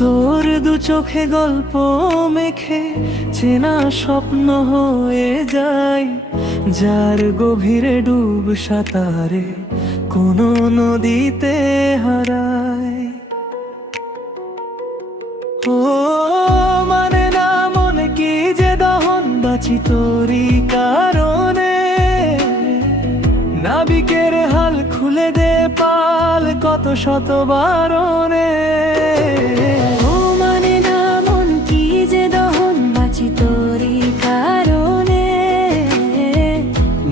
তোর দু চোখে গল্প মেখে চেনা স্বপ্ন হয়ে যায়, যার গভীরে ডুব সাঁতারে কোনো নদীতে হারায়। ও মানে না মনে কি যে দহন বাঁচি তোরই কারণে, নাবিকের হাল খুলে দে পাল কত শত বারণে। ও মানে না মন কি যে দহন বাঁচি তোরই কারণে,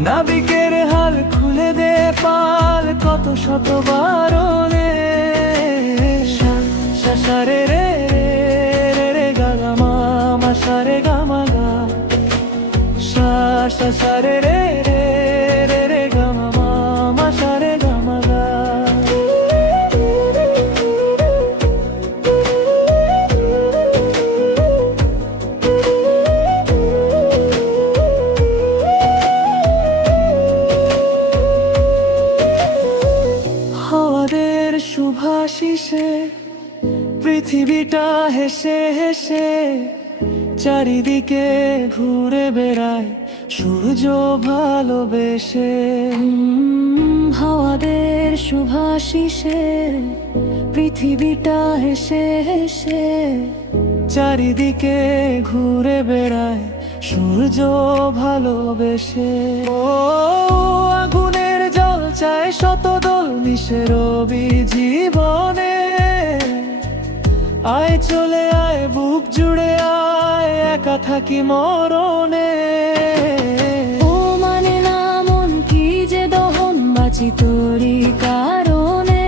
নাবিকের হাল খুলে দে পাল কত শত বারণে। সা রে রে রে রে গা গা মা মা সা রে গা মা গা, সা রে রে রে রে রে গা মা মা মা সা রে গা মা গা। হাওয়াদের সুভাষিসে পৃথিবীটা হেসে হেসে চারিদিকে ঘুরে বেড়ায় সূর্য ভালোবেসে। হাওয়াদের সুভাষিসে পৃথিবীটা হেসে হেসে চারিদিকে ঘুরে বেড়ায় সূর্য ভালোবেসে। ও আগুনের জল চায় শত দোল মিশে রবি জীবনে, আয় চলে আয় বুক জুড়ে আয় একা থাকি মরণে। ও মানে না মন কি যে দহন বাঁচি তোরই কারণে,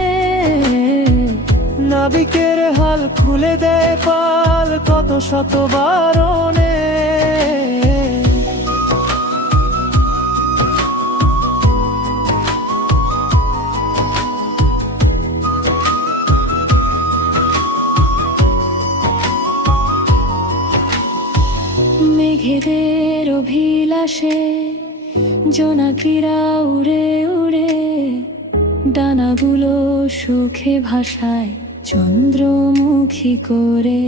নাবিকের হাল খুলে দেয় পাল কত শত বারণে। মেঘেদের অভিলাষে জোনাকিরা উড়ে উড়ে ডানাগুলো সুখে ভাসায় চন্দ্রমুখী করে।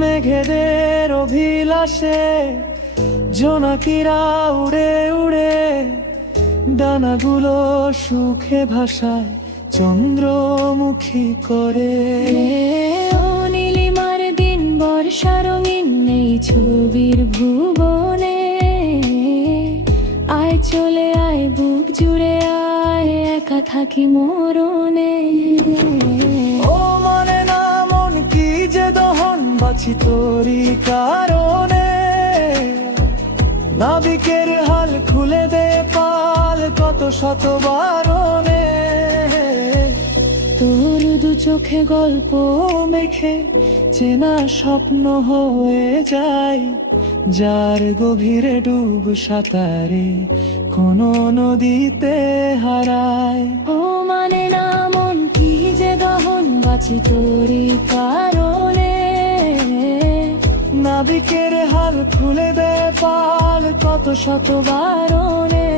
মেঘেদের অভিলাষে জোনাকিরা উড়ে উড়ে ডানাগুলো সুখে ভাসায় চন্দ্রমুখী করে। ও নীলিমার দিন বর্ষা রঙিন নেই ছবির ভুবনে, আয় চলে আয় বুক জুড়ে আয় একা থাকি মরণে। ও মানে না মন কি যে দহন বাঁচি তোরই কারণে, নাবিকের হাল খুলে দে পাল কত শত বারণে। তোর দু চোখে গল্প মেখে চেনা স্বপ্ন হয়ে যায়, যার গভীরে ডুব সাঁতারে কোনো নদীতে হারায়। ও মানে না মন কি যে দহন বাঁচি তোরই কারণে, নাবিকের হাল খুলে দে পাল কত শত বারণে।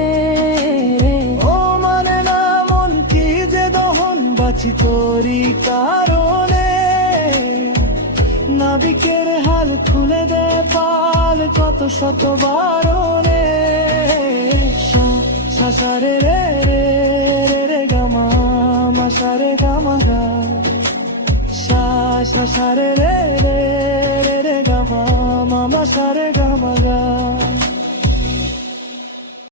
ও মানে না মন কি যে দহন বাঁচি তোরই কারণে, নাবিকের হাল খুলে দে পাল কত শত বারণে। সা রে রে রে রে রে গা মা মা সা রে গা মা গা, সা রে রে রে